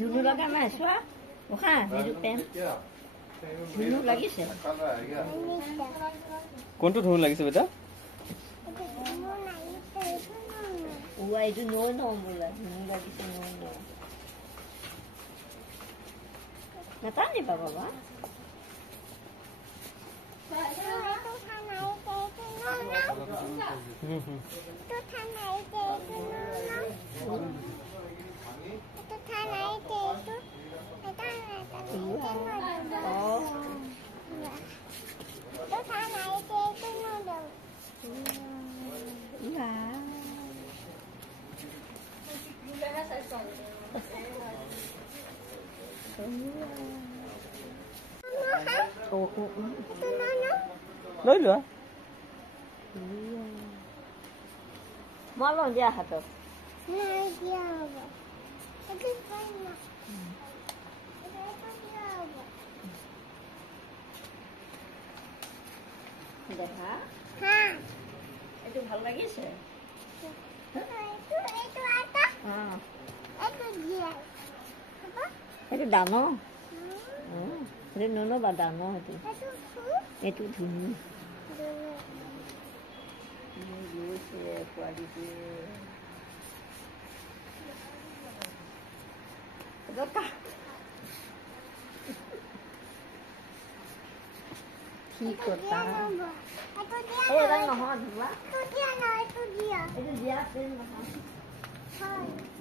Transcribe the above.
ধুনু লগা নাই চোৱা উখা সেইটো পেন ধুনু লাগিছে কোনটো ধুনু লাগিছে বেটা ওৱা এইটো নৈ ন বোলা ধুনু লাগিছে নৈ ন নাটানিবা বাবা লৈ লোৱা মই লওঁ দিয়া হাতত দেখা এইটো ভাল লাগিছে সেইটো ডাঙৰ সেইটো নল'বা ডাঙৰ সেইটো এইটো ধুনু গৈছে পোৱালিটোৱে ঠিক কথা এই নহয় ধোৱা এইটো দিয়া নহয়